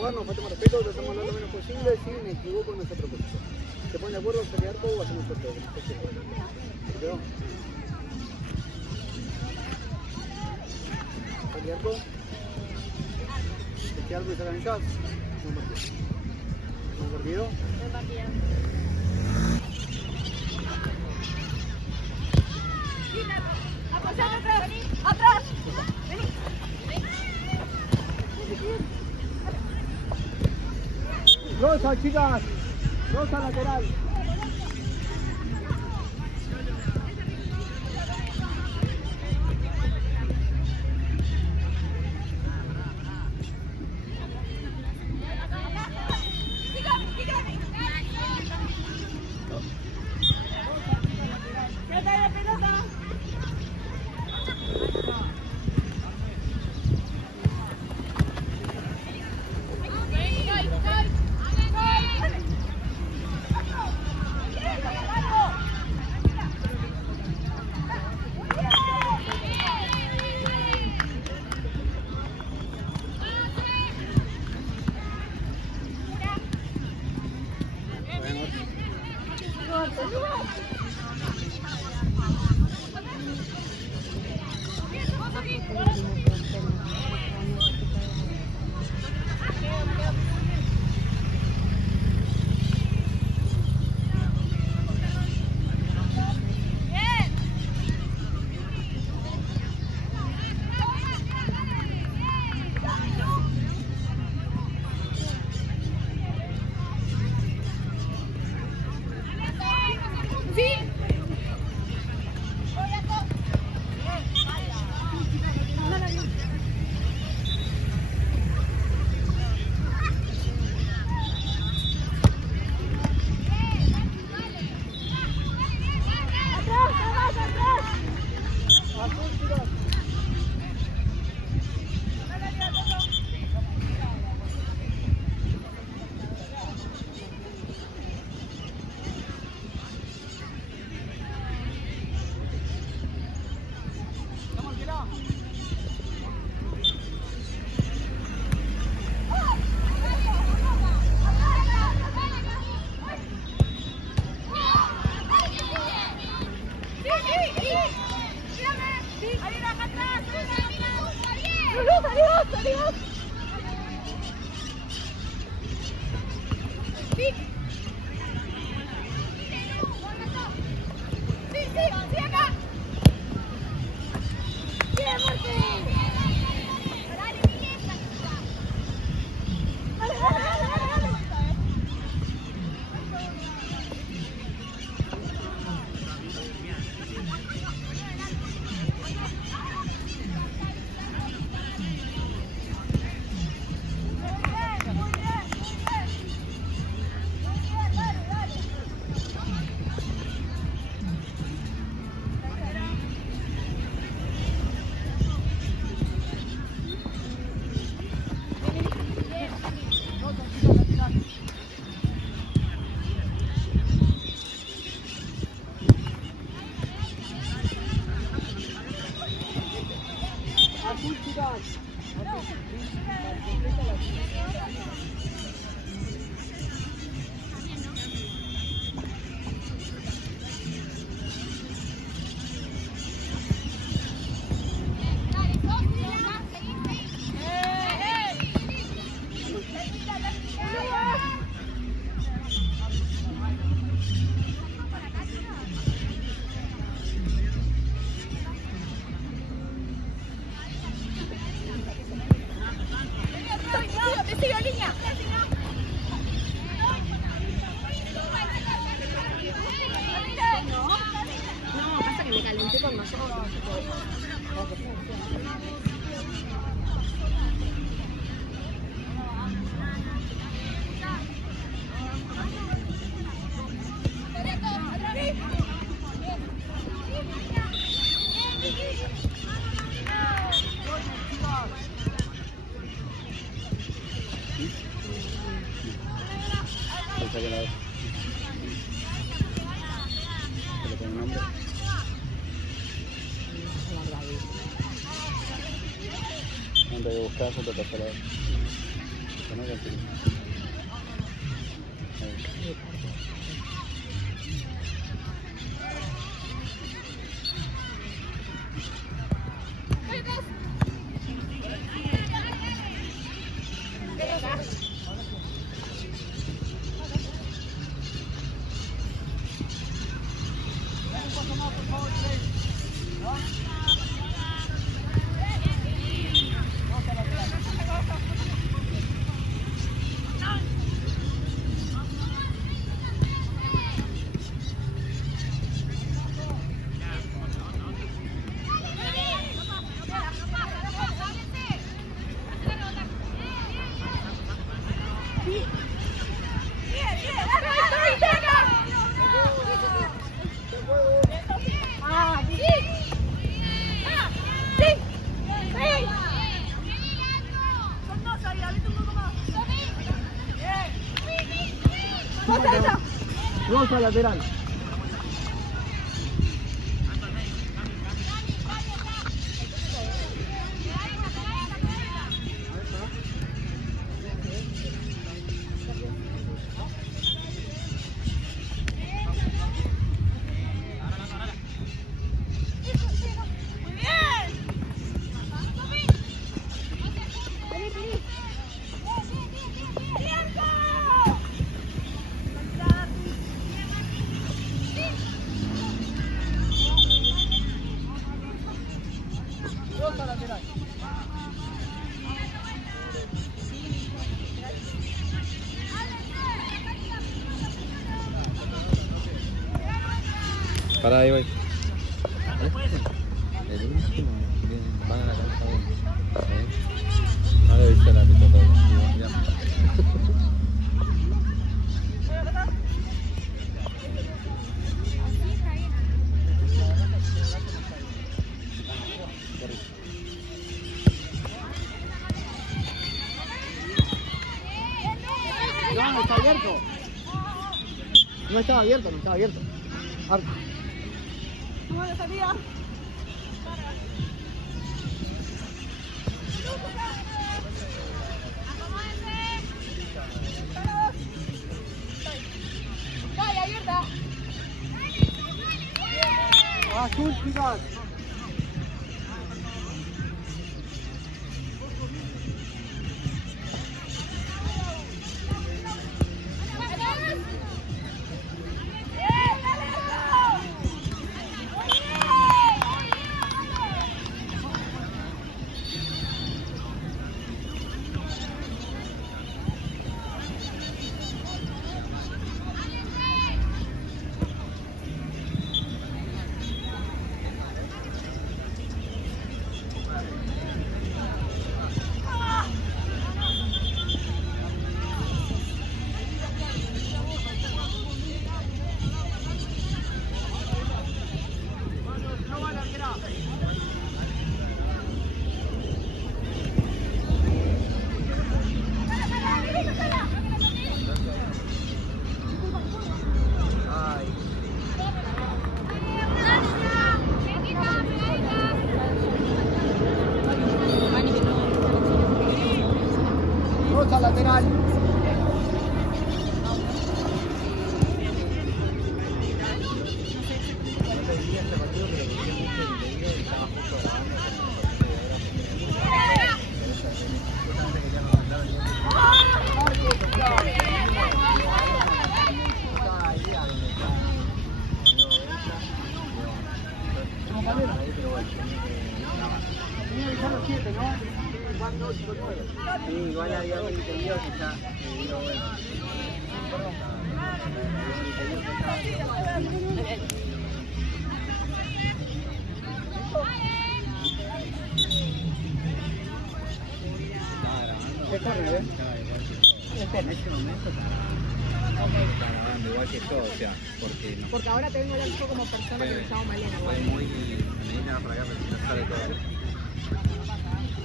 jugar, nos faltamos respeto, tratamos de hablar lo menos posible, si me equivoco no es a propósito. ¿Se ponen de acuerdo, salir arco o hacemos sorteo? ¿Sorteo? ¿Salir arco? ¿Se algo y sacan jazz? No partido. ¿No partido? No partido. ¡A pasar atrás! ¡Vení! ¡Atrás! ¡Vení! Rosa, chicas. Rosa lateral. Antes de buscar, se te pasa la... ¿no? Que así. Rosa lateral. Para ahí, voy. El último, van a la cancha uno. No le viste la mitad todo. Ya. No está abierto. No estaba abierto, no estaba abierto. Arco. ¿Cómo le salía? Dale, abierta. Azul, chicas. Rosa lateral. Sí, igual había algo entendido que ya me dio bueno. ¿Qué corre, eh? En este momento Está grabando igual que yo, o sea, porque no. Porque ahora tengo el hijo como persona que me llamo Malena. Fue muy. Me vine para acá, pero si no sale todo.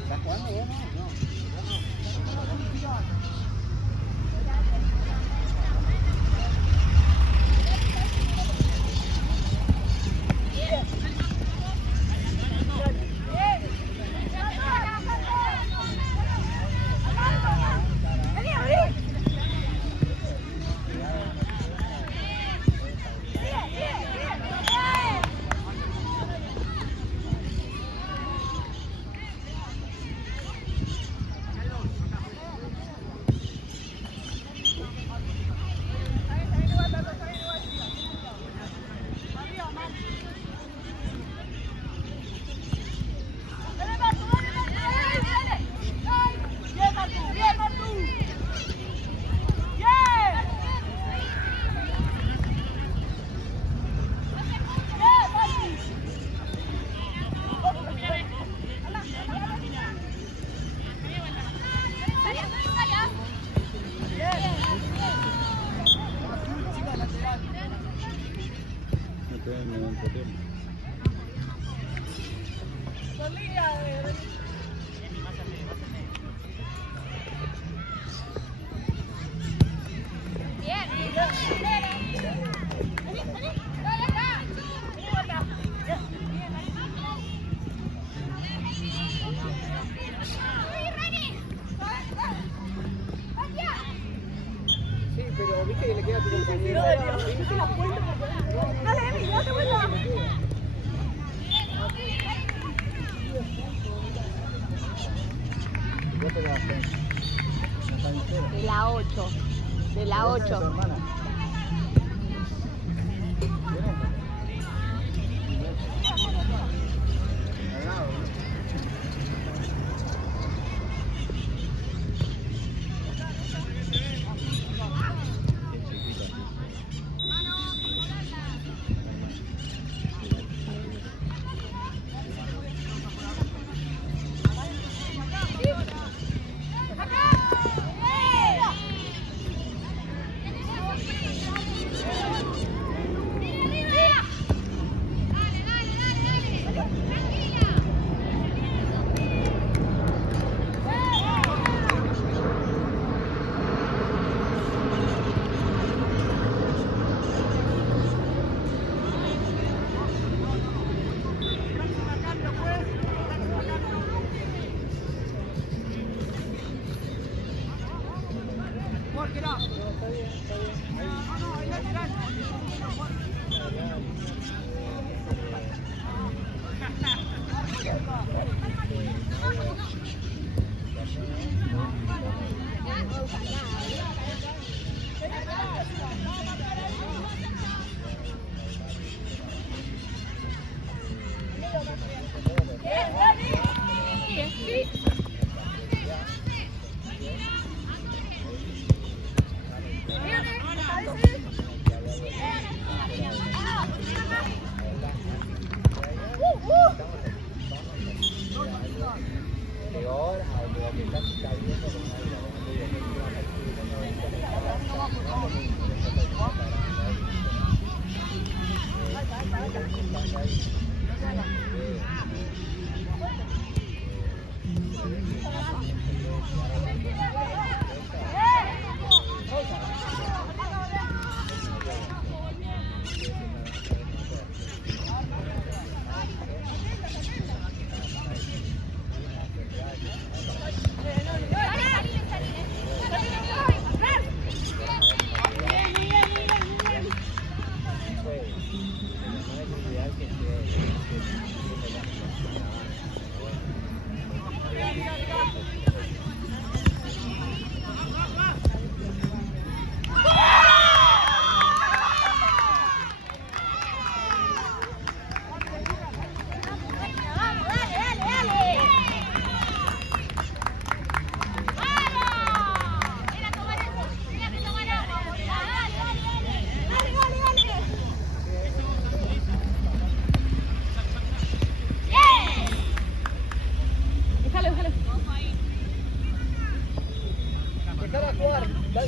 ¿Estás jugando vos? No. Vení, poco tiempo. Sí, pero viste que le queda a tu compañero. Dale, Emi, date vuelta. Vos te das De la 8. De la 8.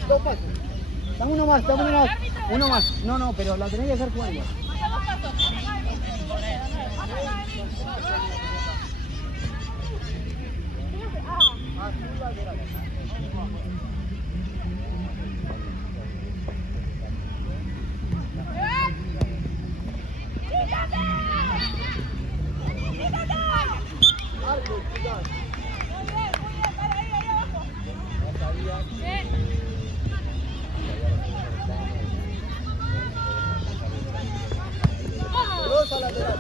Dos pasos. Dame uno más, dame uno más. Uno más. No, no, pero la tenés que hacer jugando. Dos a lateral.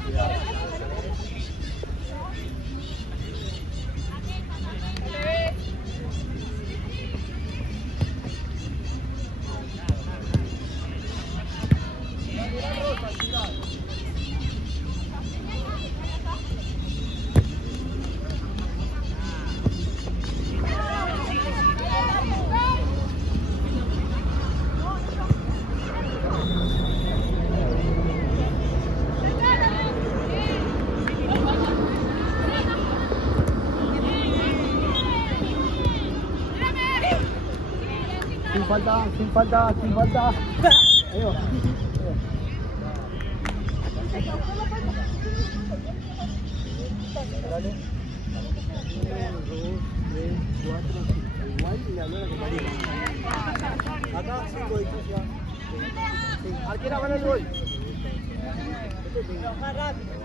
Sin falta, sin falta, sin falta. Ahí va. Dale. 1, 2, 3, 4, 5. Igual y le habló a la compañera. Acá 5 distancia. Sí. Arquera van el gol. Más rápido.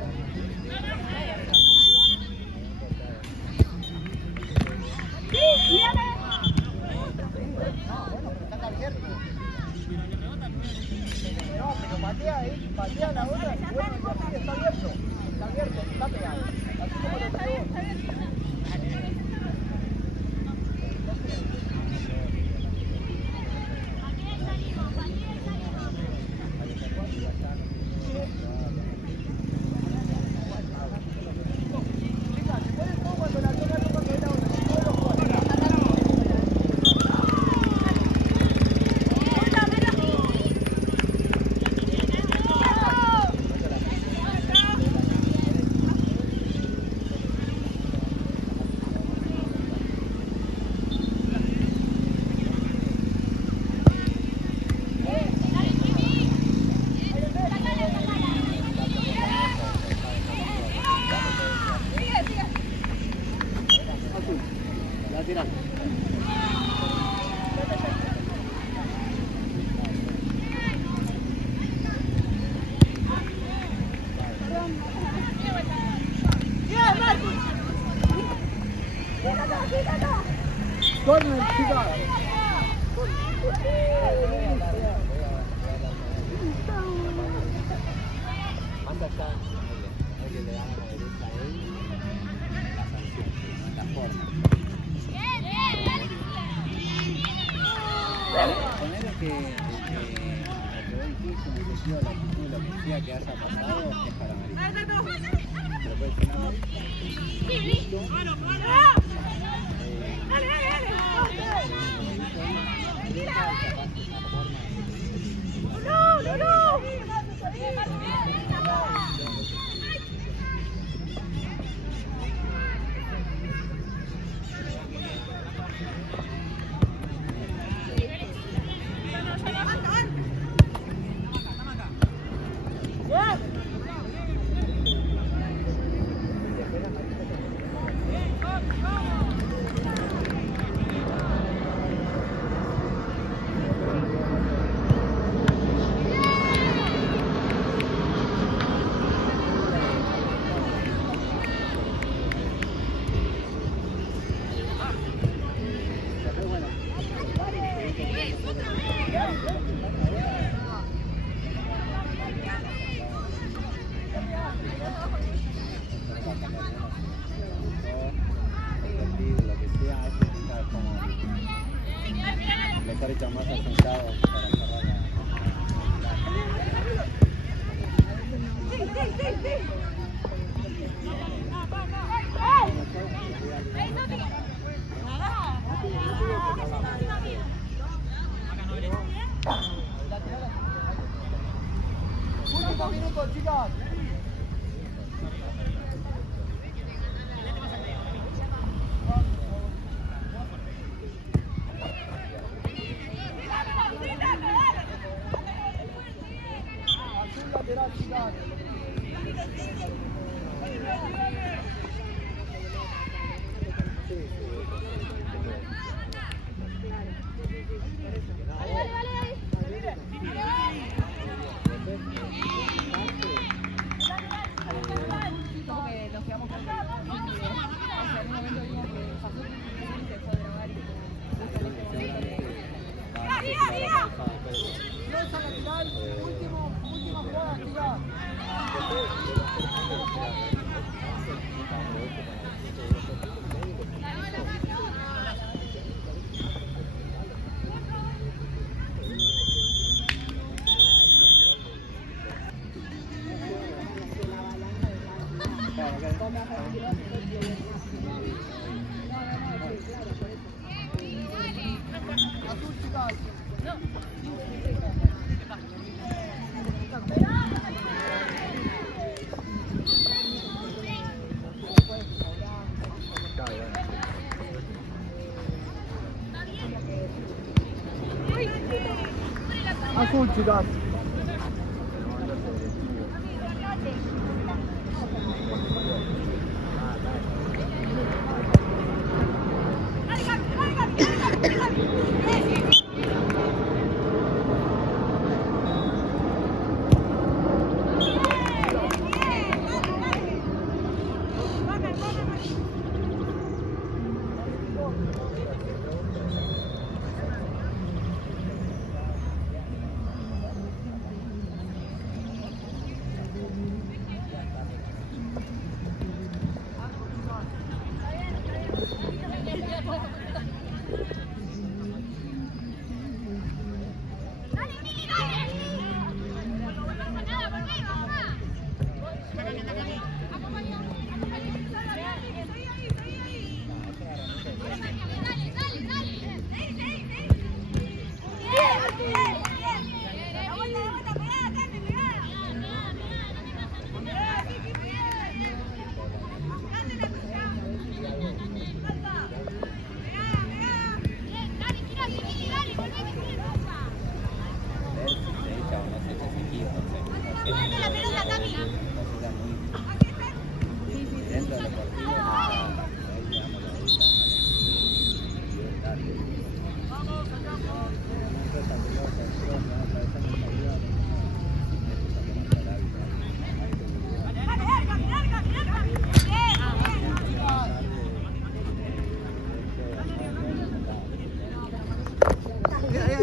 No, pero patea ahí, patea la otra. Bueno, está abierto, está pegado. Así como lo pegó. Lateral. Corner, chicas. Más allá, hay que le dan a la derecha a él la sanción, la forma. Ponele que quedó difícil, el sentido de la actitud, lo que sea que haya pasado, es para Marisa. Pero puede ser una ahorita más asentados para cerrar la... Último minuto, chicas. Lateral, chicas. Última jugada, chicas. Azul, chicas. Azul, chicas.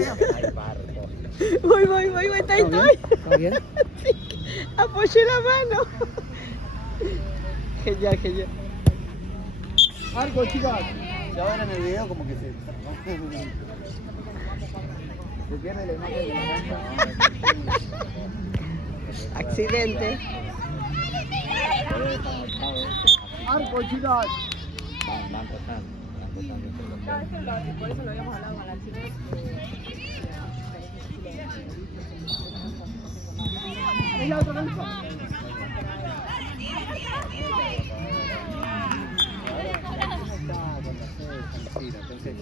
Ay, parto. Voy, estoy. ¿Todo bien? Apoyé la mano. Genial. Arco, chicas. Si ahora en el video como que se pierde la imagen de la cancha. Accidente. Arco, chicas. Van cortando. Por eso lo habíamos hablado con la chica. Es la otra cancha. Entonces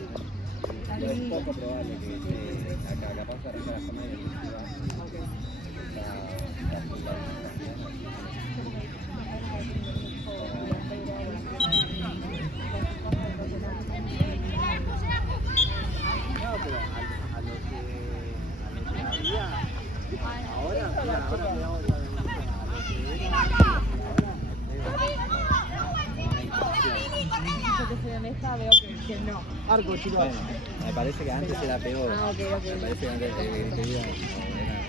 es poco probable que esté acá, capaz de arrancar la zona y el festival está full la no, pero a lo que había ahora, mira, ahora cuidado la devolución, a lo que era ahora, Yo te soy honesta, veo que no. Arco, chicas. bueno, me parece que antes era peor. Ah, ok. Me parece que antes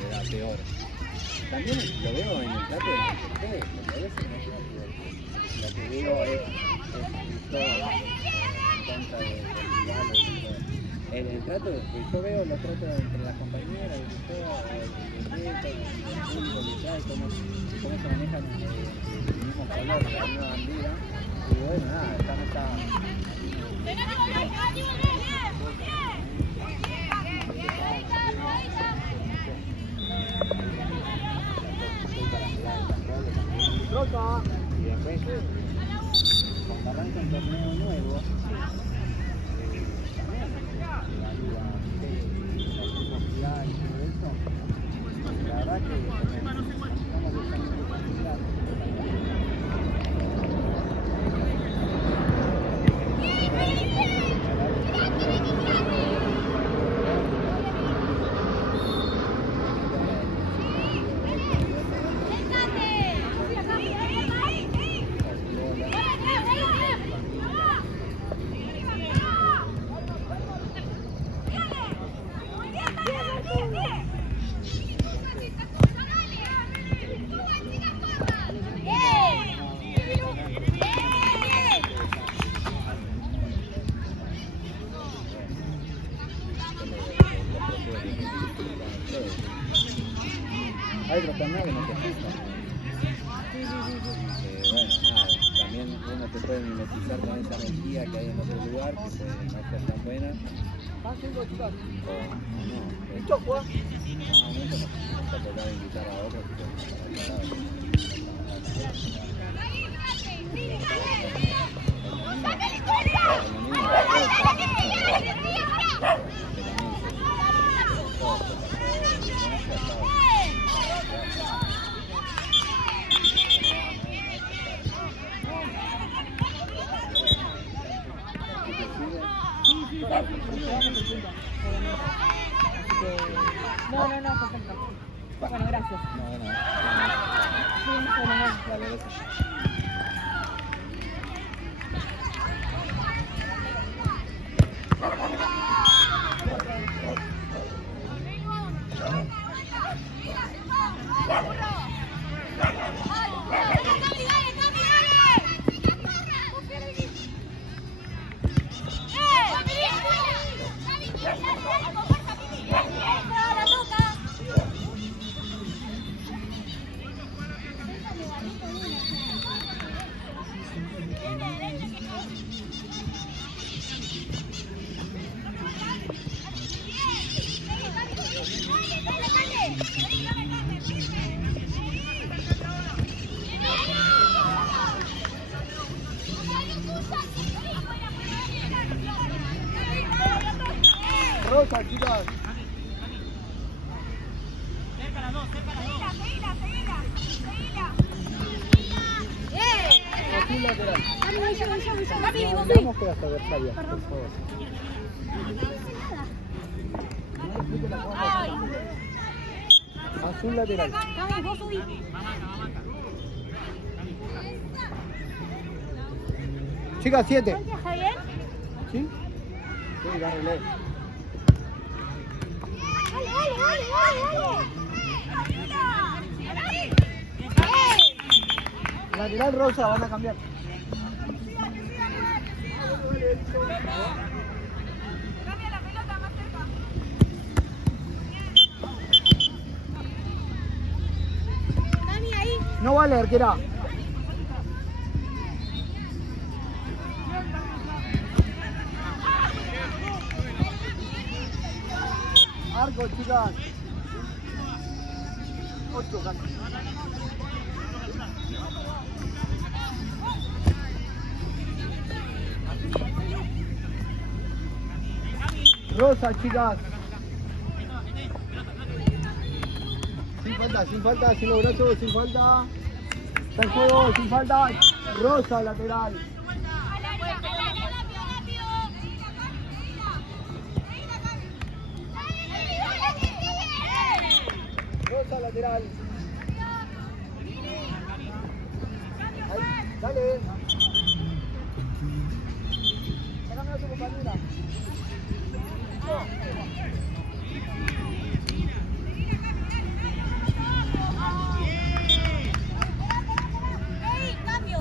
era peor. También lo veo en el trato de la gente, porque a veces no creo que lo que veo es todo en contra del rival. El trato, yo veo los tratos entre las compañeras, el público que hay, cómo se manejan el mismo color, la misma bandera. Y bueno, nada, está Roca. y después, cuando arranca un torneo nuevo, también evalúa los equipos que hay y todo eso. La verdad que estamos buscando oportunidades. Hay otros torneos que no se fijan. Bueno, nada, también uno te puede mimetizar con esa energía que hay en otro lugar, que puede no ser tan buena. Van 5, chicas. O no. Listo, Juan. Normalmente nos va a tocar invitar a otros que No, perfecto. Bueno, gracias. Sí, fenomenal. Dale, gracias. Roca, chicas. Azul lateral. Vamos con las adversarias, por favor. Azul lateral. Chicas, 7. Javier. ¿Sí? Sí, dale. Lateral rosa, van a cambiar. Cambia la pelota más cerca. Dani, ahí. No vale, arquera. Arco, chicas. 8 casi. Rosa, chicas. Sin falta, sin los brazos, sin falta. Está en juego, sin falta. Rosa, lateral. Rosa, lateral. Ahí, dale. Sácame a tu compañera. Cambio.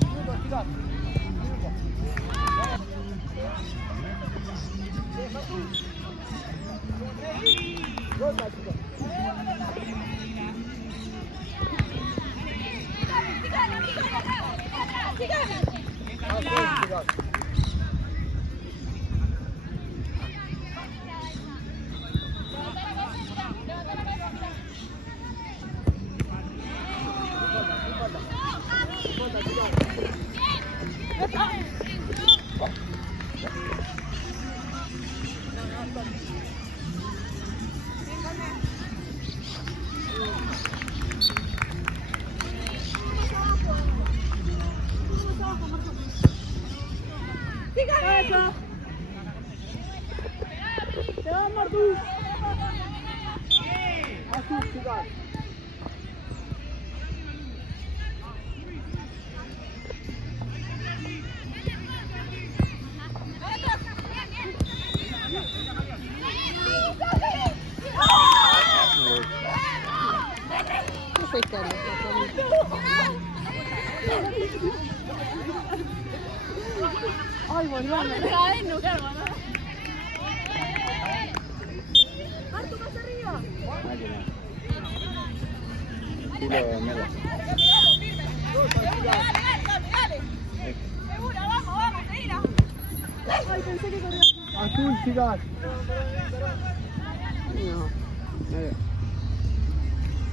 Minuto, chicas. Minuto. Rosa, chicas. Chicas. Eso. Se va Martú. Azul, chicas. ¿Qué fue, Carlos? Ay, volvamos. No deja de enojar, mamá. Martu, más arriba. Estilo Melo. Dale. Segura, vamos, seguila. Ay, pensé que corría. Azul, chicas. No. Melo.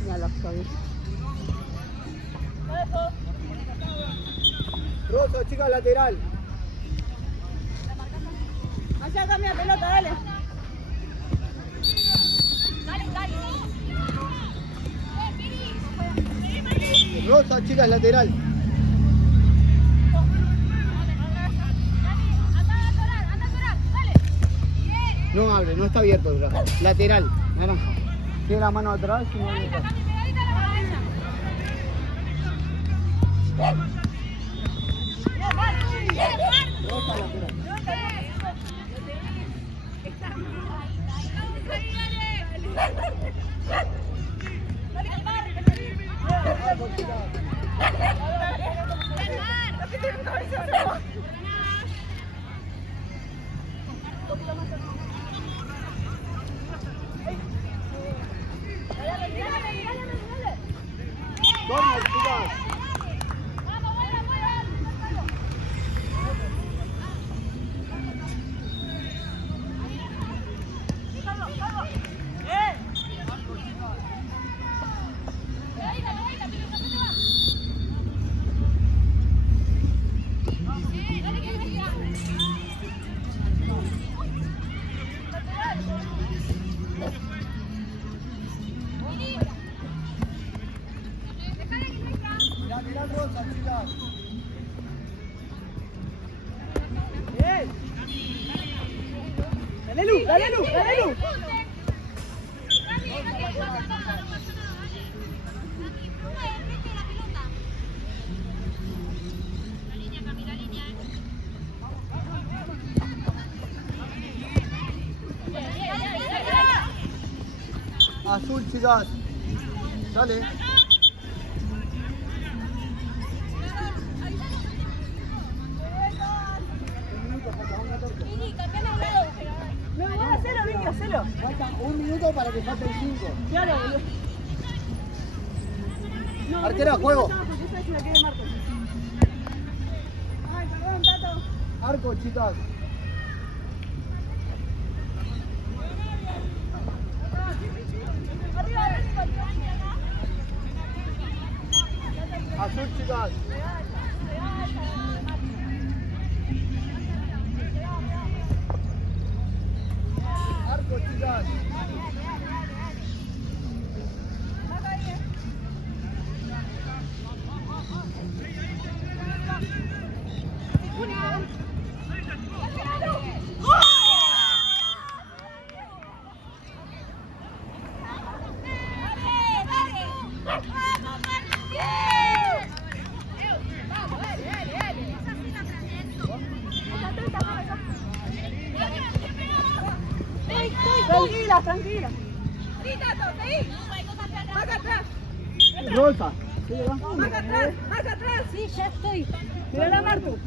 Ya los cabezas. Rosa, chicas, lateral. Allá cambia pelota, dale. Rosa, chicas, lateral. No abre, no está abierto el brazo. Lateral, naranja. Tiene la mano atrás y no abre atrás. Rosa, lateral. Corner, chicas. Lateral rosa, chicas. Bien. Dale luz, dale luz, dale luz. Azul, chicas. Dale. Vini, cambiame al lado. No, hacelo, Vini, hacelo. Falta 1 minuto para que falten 5. Claro, boludo. No, Arquera, no, juego. no, porque esa es la que de Marcos. Ay, perdón, Tato. Arco, chicas. Arriba, arriba. Azul, chicas. Arco, chicas. Tranquila, tranquila. Sí, Tato, sí. Marca atrás. Rosa. Marca atrás, marca atrás. Sí, ya estoy. Mira Martu.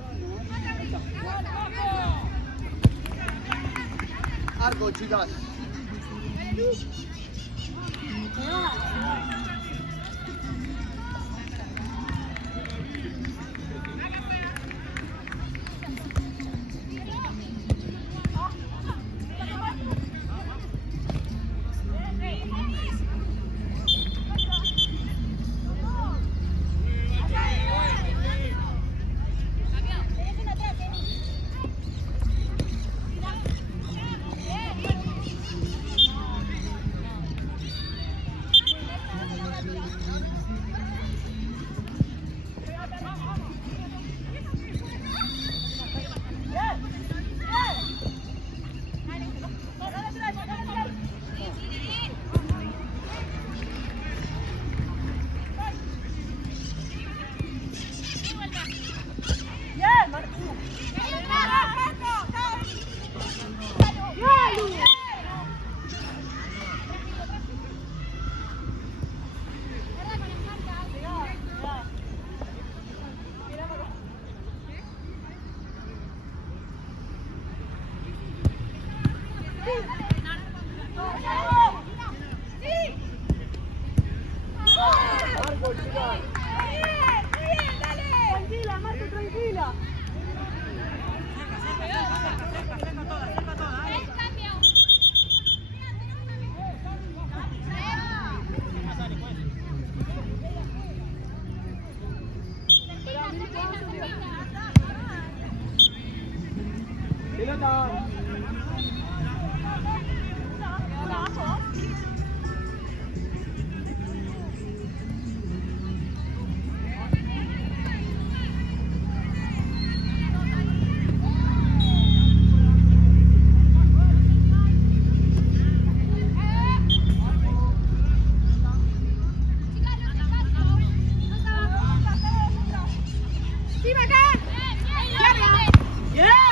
Arco, chicas. Arco, chicas. Tranquila, Martu, tranquila. Pelota. ¡Sí, bacán! ¡Bien!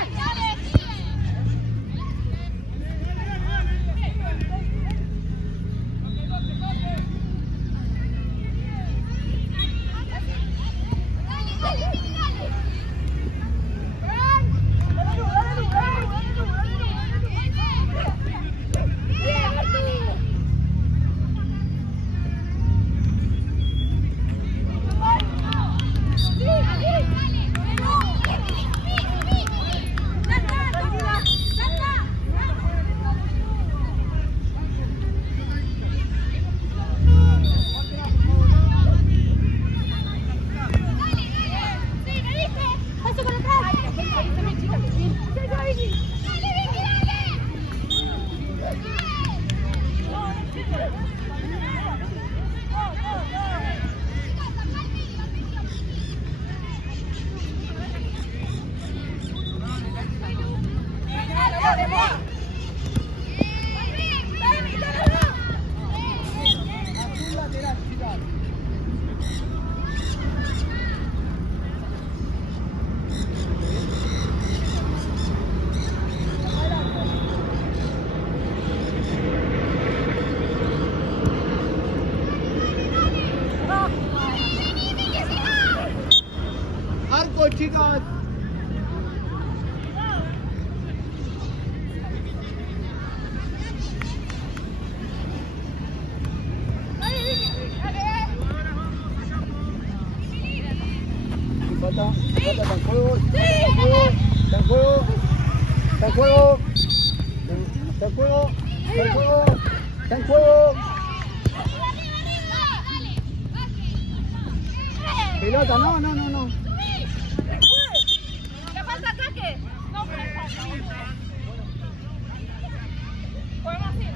juego. Está en juego. Está en juego. Está en juego. Pelota, no, no, no, no. ¿Le falta ataque? No, pero falta. Podemos ir.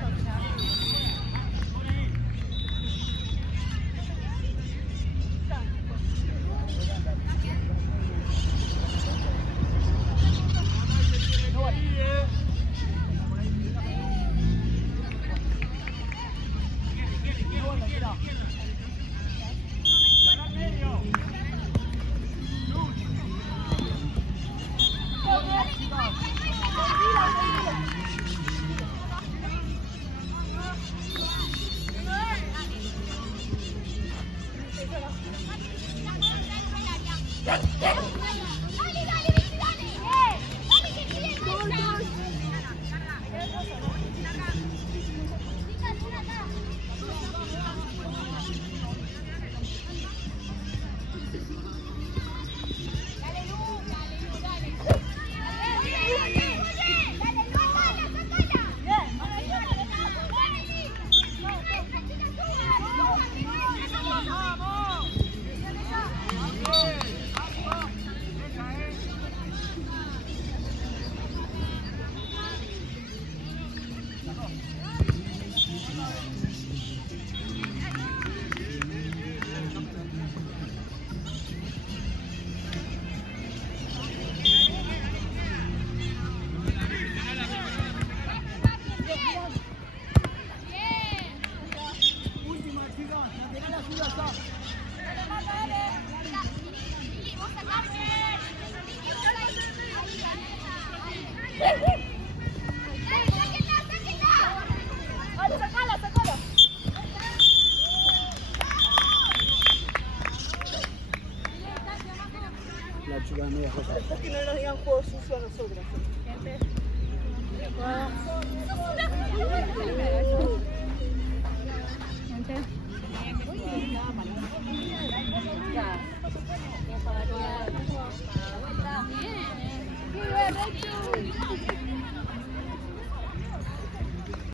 La chica media cosa. Que no nos digan juego sucio a nosotros.